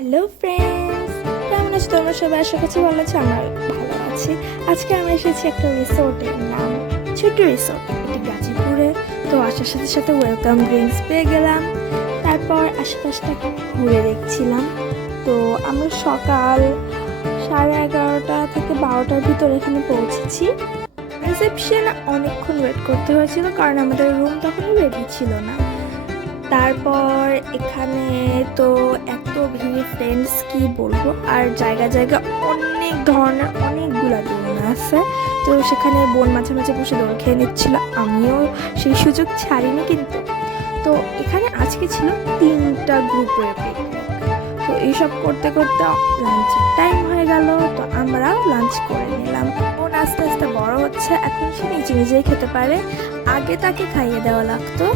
Hello friends, কেমন আছো তোমরা সবাই? আশা করছি ভালো আছো। আমরা ভালো আছি। আজকে আমরা এসেছি একটা রিসোর্টের নাম ছোট্ট রিসোর্ট, এটি গাজীপুরে। তো আসার সাথে সাথে ওয়েলকাম ড্রিঙ্কস পেয়ে গেলাম। তারপর আশেপাশটা ঘুরে দেখছিলাম। তো আমরা সকাল 11:30 থেকে 12টার ভিতরে এখানে পৌঁছেছি। রিসেপশনে অনেকক্ষণ ওয়েট করতে হয়েছিল, কারণ আমাদের রুম তখনই রেডি ছিল না। তারপর এখানে তো এত ভিড় ফ্রেন্ডস, কি বলবো। আর জায়গা জায়গা অনেক ধরনের অনেকগুলা দোলনা আছে। তো সেখানে বোন মাঝে মাঝে বসে দোল খেয়ে নিচ্ছিল, আমিও সেই সুযোগ ছাড়িনি কিন্তু। তো এখানে আজকে ছিল 3টা গ্রুপের পিকনিক। তো এইসব করতে করতে লাঞ্চের টাইম হয়ে গেল। তো আমরা লাঞ্চ করে নিলাম। বোন আস্তে আস্তে বড় হচ্ছে, এখন সে নিজে নিজেই খেতে পারে। আগে তাকে খাইয়ে দেওয়া লাগতো,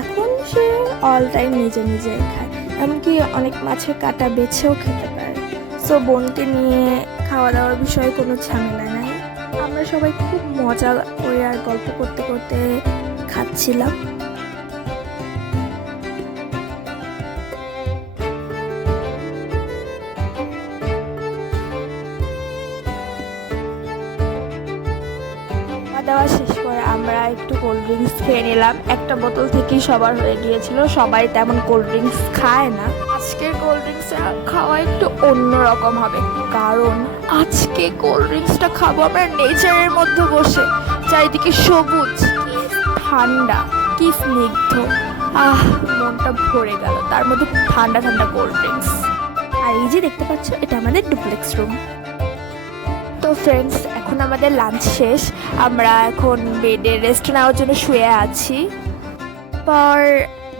এখন সে অল টাইম নিজে নিজে খায়। এমনকি অনেক মাছের কাঁটা বেছেও খেতে পারে। সো বোনকে নিয়ে খাওয়া দাওয়ার বিষয়ে কোনো ঝামেলা নাই। আমরা সবাই খুব মজা করে আর গল্প করতে করতে খাচ্ছিলাম। খাওয়া দাওয়া শেষ করে আমরা একটু কোল্ড ড্রিঙ্কস খেয়ে নিলাম। একটা বোতল থেকেই সবার হয়ে গিয়েছিল, সবাই তেমন কোল্ড ড্রিঙ্কস খায় না। আজকের কোল্ড ড্রিঙ্কস খাওয়া একটু অন্যরকম হবে, কারণ আজকে কোল্ড ড্রিঙ্কসটা খাবো আমরা নেচারের মধ্যে বসে। চারিদিকে সবুজ, কি ঠান্ডা, কি স্নিগ্ধ, মনটা ভরে গেল। তার মধ্যে ঠান্ডা ঠান্ডা কোল্ড ড্রিঙ্কস। আর এই যে দেখতে পাচ্ছ, এটা আমাদের ডুপ্লেক্স রুম। তো ফ্রেন্ডস, এখন আমাদের লাঞ্চ শেষ। আমরা এখন বেডে রেস্ট নেওয়ার জন্য শুয়ে আছি। পর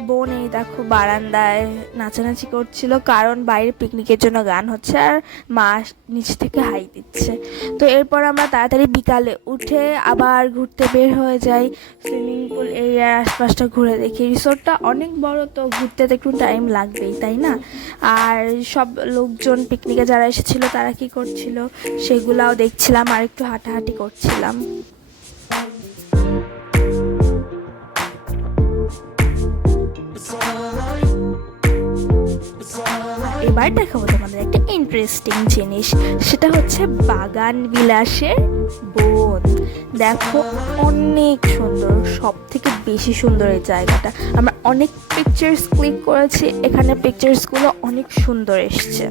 বোন এই দেখো বারান্দায় নাচানাচি করছিল, কারণ বাইরে পিকনিকের জন্য গান হচ্ছে আর মা নিচ থেকে হাই দিচ্ছে। তো এরপর আমরা তাড়াতাড়ি বিকালে উঠে আবার ঘুরতে বের হয়ে যাই। সুইমিং পুল এরিয়ার আশপাশটা ঘুরে দেখি। রিসোর্টটা অনেক বড়, তো ঘুরতে তো একটু টাইম লাগবেই, তাই না? আর সব লোকজন পিকনিকে যারা এসেছিল তারা কি করছিল সেগুলাও দেখছিলাম, আর একটু হাঁটাহাঁটি করছিলাম। এবার দেখাবো তোমাদের একটা ইন্টারেস্টিং জিনিস, সেটা হচ্ছে বাগান বিলাসের বোন। দেখো অনেক সুন্দর, সব থেকে বেশি সুন্দর এই জায়গাটা। আমরা অনেক পিকচার্স ক্লিক করেছি, এখানে পিকচার্সগুলো অনেক সুন্দর এসছে।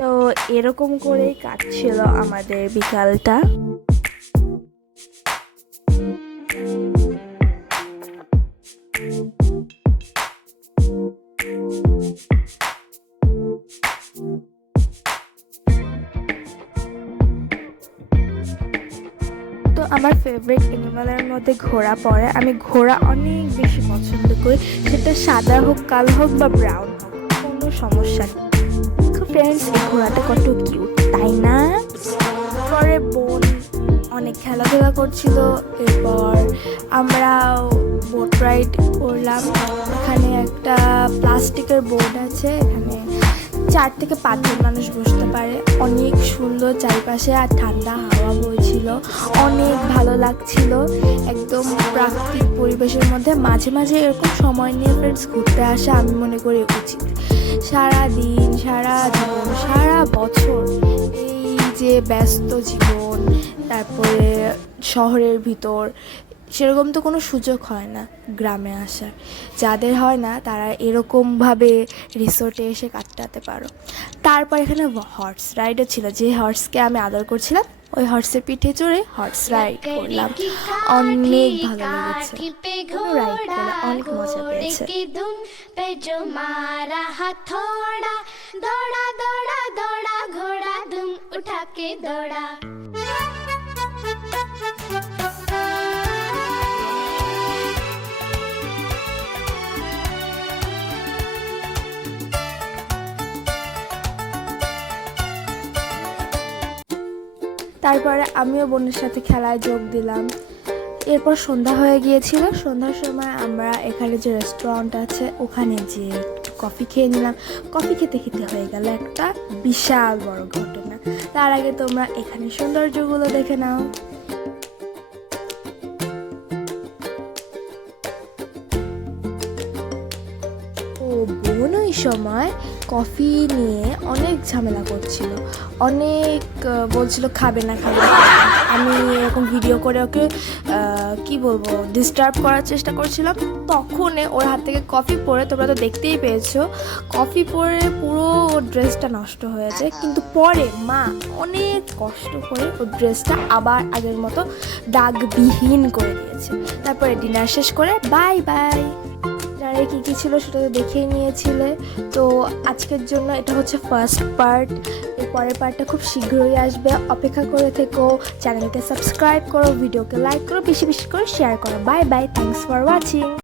তো এরকম করেই কাটছিল আমাদের বিকালটা। তো আমার ফেভারিট অ্যানিমালের মধ্যে ঘোড়া পড়ে। আমি ঘোড়া অনেক বেশি পছন্দ করি, সেটা সাদা হোক, কালো হোক বা ব্রাউন হোক, কোনো সমস্যা নেই। ফ্রেন্ডস, এই ঘোড়াটা কত কিউট, তাই না? পরে বোন অনেক খেলাধুলা করছিল। এরপর আমরাও বোট রাইড করলাম। এখানে একটা প্লাস্টিকের বোট আছে, এখানে 4 থেকে 5 জন মানুষ বসতে পারে। অনেক সুন্দর চারিপাশে, আর ঠান্ডা হাওয়া বইছিল, অনেক ভালো লাগছিল। একদম প্রাকৃতিক পরিবেশের মধ্যে মাঝে মাঝে এরকম সময় নিয়ে ফ্রেন্ডস ঘুরতে আসা আমি মনে করি উচিত। সারা দিন, সারা জীবন, সারা বছর এই যে ব্যস্ত জীবন, তারপরে শহরের ভিতর সেরকম তো কোনো সুযোগ হয় না গ্রামে আসার। যাদের হয় না তারা এরকমভাবে রিসোর্টে এসে কাটাতে পারো। তারপর এখানে হর্স রাইডও ছিল, যে হর্সকে আমি আদর করছিলাম ওই হর্সের পিঠে চড়ে হর্স রাইড করলাম। অনেক ভালো লেগেছে, রাইড করে অনেক মজা পেয়েছে। তারপরে আমিও বোনের সাথে খেলায় যোগ দিলাম। এরপর সন্ধ্যা হয়ে গিয়েছিল। সন্ধ্যার সময় আমরা এখানে যে রেস্টুরেন্ট আছে ওখানে যে কফি খেয়ে নিলাম। কফি খেতে খেতে হয়ে গেল একটা বিশাল বড় ঘটনা। তার আগে তোমরা এখানে সৌন্দর্যগুলো দেখে নাও। ও বোন ওই সময় কফি নিয়ে অনেক ঝামেলা করছিল, অনেক বলছিল খাবে না খাবে না। আমি এরকম ভিডিও করে ওকে কি বলবো ডিস্টার্ব করার চেষ্টা করছিলাম। তখন ওর হাত থেকে কফি পড়ে, তোমরা তো দেখতেই পেয়েছো, কফি পরে পুরো ওর ড্রেসটা নষ্ট হয়েছে। কিন্তু পরে মা অনেক কষ্ট করে ওর ড্রেসটা আবার আগের মতো দাগবিহীন করে দিয়েছে। তারপরে ডিনার শেষ করে বাই বাই। ডিনারে কী কী ছিল সেটা তো দেখেই নিয়েছিলে। তো আজকের জন্য এটা হচ্ছে ফার্স্ট পার্ট। এর পরের পার্টটা খুব শীঘ্রই আসবে, অপেক্ষা করে থেকো। চ্যানেলকে সাবস্ক্রাইব করো, ভিডিওকে লাইক করো, বেশি বেশি করে শেয়ার করো। Bye bye, thanks for watching.